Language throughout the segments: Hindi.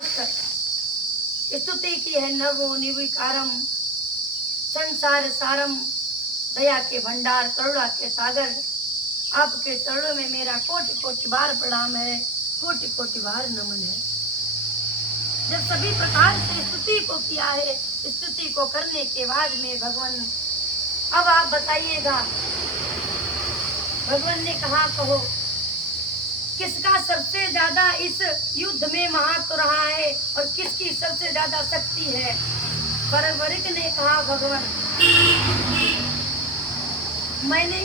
स्तुति की है नवो निर्विकारम संसार सारम, दया के भंडार करुणा के सागर। आपके चरणों में मेरा कोटि कोटि बार प्रणाम है, कोटि कोटि बार नमन है। जब सभी प्रकार से स्तुति को किया है, स्तुति को करने के बाद में भगवान, अब आप बताइएगा, भगवान ने कहा कहो किसका सबसे ज्यादा इस युद्ध में महत्व रहा है और किसकी सबसे ज्यादा शक्ति है। परवरिक ने कहा भगवान, मैंने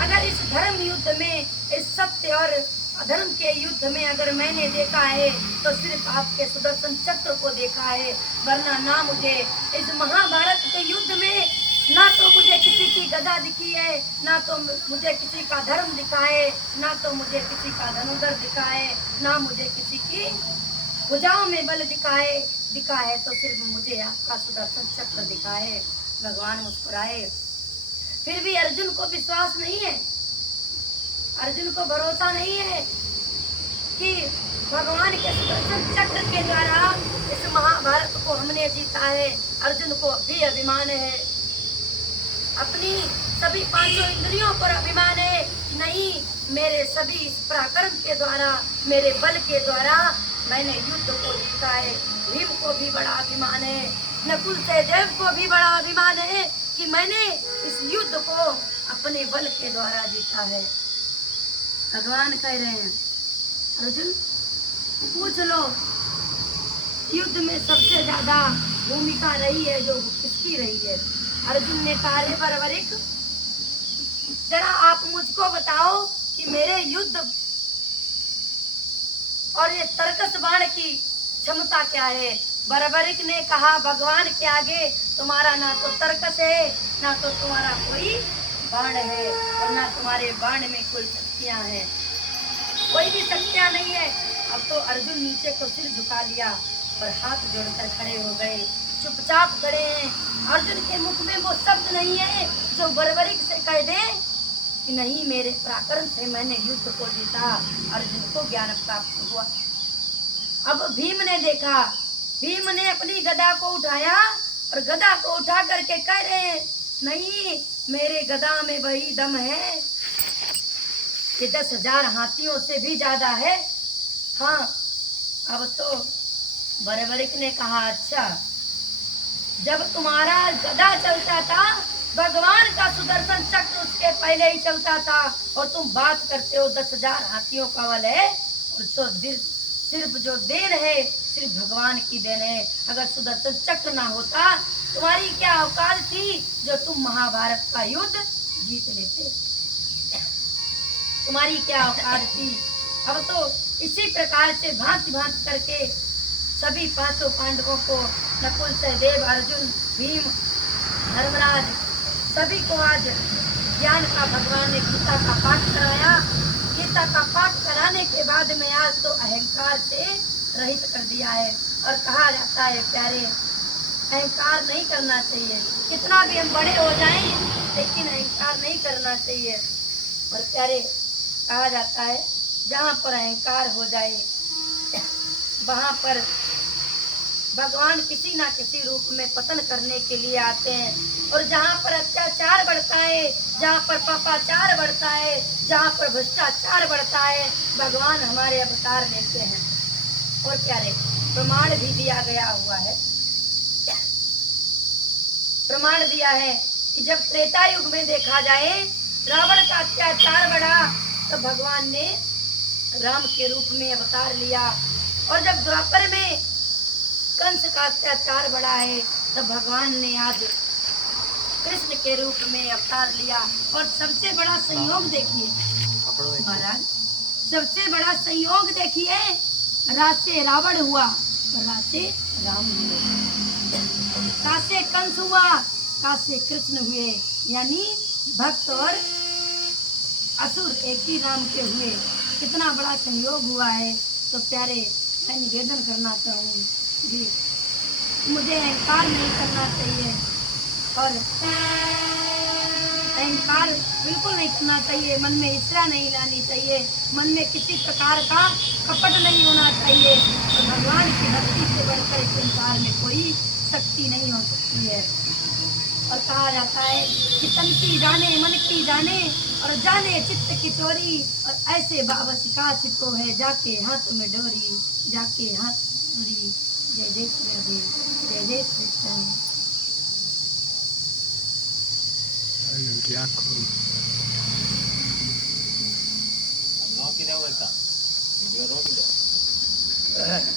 अगर इस धर्म युद्ध में, इस सत्य और अधर्म के युद्ध में अगर मैंने देखा है तो सिर्फ आपके सुदर्शन चक्र को देखा है, वरना ना मुझे इस महाभारत के युद्ध में ना तो मुझे किसी की गदा दिखी है, ना तो मुझे किसी का धर्म दिखा है, ना तो मुझे किसी का धनुधर दिखा है, ना मुझे किसी की भुजाओं में बल दिखा है तो सिर्फ मुझे आपका सुदर्शन चक्र दिखा है। भगवान मुस्कुराए। फिर भी अर्जुन को विश्वास नहीं है, अर्जुन को भरोसा नहीं है कि भगवान के सुदर्शन चक्र के द्वारा इस महाभारत को हमने जीता है। अर्जुन को भी अभिमान है, अपनी सभी पांचों इंद्रियों पर अभिमान है। नहीं, मेरे सभी इस पराक्रम के द्वारा, मेरे बल के द्वारा मैंने युद्ध को जीता है। भीम को भी बड़ा अभिमान है, नकुल सहदेव को भी बड़ा अभिमान है कि मैंने इस युद्ध को अपने बल के द्वारा जीता है। भगवान कह रहे हैं, अर्जुन पूछ लो, युद्ध में सबसे ज्यादा भूमिका रही है जो किसकी रही है। अर्जुन ने कहा, रे बरबरिक, जरा आप मुझको बताओ कि मेरे युद्ध और ये तर्कस बाण की क्षमता क्या है। बरबरिक ने कहा, भगवान के आगे तुम्हारा ना तो तर्कस है, ना तो तुम्हारा कोई बाण है, और ना तुम्हारे बाण में कोई शक्तियां हैं, कोई भी शक्तियां नहीं है। अब तो अर्जुन नीचे को सिर झुका लिया और हाथ जोड़कर खड़े हो गए, चुपचाप खड़े हैं। अर्जुन के मुख में वो शब्द नहीं है जो बरबरिक से कह दे कि नहीं, मेरे पराक्रम से मैंने युद्ध को जीता। अर्जुन को ज्ञान प्राप्त हुआ। अब भीम ने देखा, भीम ने अपनी गदा को उठाया और गदा को उठा करके कह रहे हैं, नहीं, मेरे गदा में वही दम है कि 10,000 हाथियों से भी ज्यादा है। हाँ, अब तो बरबरिक ने कहा, अच्छा, जब तुम्हारा गदा चलता था, भगवान का सुदर्शन चक्र उसके पहले ही चलता था, और तुम बात करते हो 10,000 हाथियों का बल है, और सिर्फ जो देन है सिर्फ भगवान की देन है। अगर सुदर्शन चक्र ना होता, तुम्हारी क्या औकात थी जो तुम महाभारत का युद्ध जीत लेते, तुम्हारी क्या औकात थी। अब तो इसी प्रकार से भांति भांति करके सभी पांचों पांडवों को, नकुल सहदेव अर्जुन भीम धर्मराज, सभी को आज ज्ञान का भगवान ने गीता का पाठ कराया। गीता का पाठ कराने के बाद में आज तो अहंकार से रहित कर दिया है, और कहा जाता है प्यारे, अहंकार नहीं करना चाहिए, कितना भी हम बड़े हो जाएं लेकिन अहंकार नहीं करना चाहिए। और प्यारे, कहा जाता है जहाँ पर अहंकार हो जाए वहाँ पर भगवान किसी ना किसी रूप में पतन करने के लिए आते हैं। और जहाँ पर अत्याचार बढ़ता है, जहाँ पर पापाचार बढ़ता है, जहाँ पर भ्रष्टाचार बढ़ता है, भगवान हमारे अवतार लेते हैं। और प्यारे, प्रमाण भी दिया गया हुआ है, प्रमाण दिया है कि जब त्रेता युग में देखा जाए रावण का अत्याचार बढ़ा तो भगवान ने राम के रूप में अवतार लिया, और जब द्वापर में कंस का अत्याचार बढ़ा है तब भगवान ने आज कृष्ण के रूप में अवतार लिया। और सबसे बड़ा संयोग देखिए महाराज, सबसे बड़ा संयोग देखिए, रात से रावण हुआ और रात से राम हुए, का से कंस हुआ, का से कृष्ण हुए, यानी भक्त और असुर एक ही राम के हुए। कितना बड़ा संयोग हुआ है। तो प्यारे, मैं निवेदन करना चाहूँगी जी, मुझे अहंकार नहीं करना चाहिए, और अहंकार बिल्कुल नहीं करना चाहिए, मन में ईर्ष्या नहीं लानी चाहिए, मन में किसी प्रकार का कपट नहीं होना चाहिए। और भगवान संसार में कोई शक्ति नहीं हो सकती है। और कहा जाता है कि तन की जाने मन की जाने और जाने चित्त की चोरी, और ऐसे बाबस का चितो है जाके हाथ में डोरी, जाके हाथ डोरी। जय जय श्री हरि, जय जय Shri Krishna. Nó kia đâu rồi cả? Mình đưa nó kia đâu?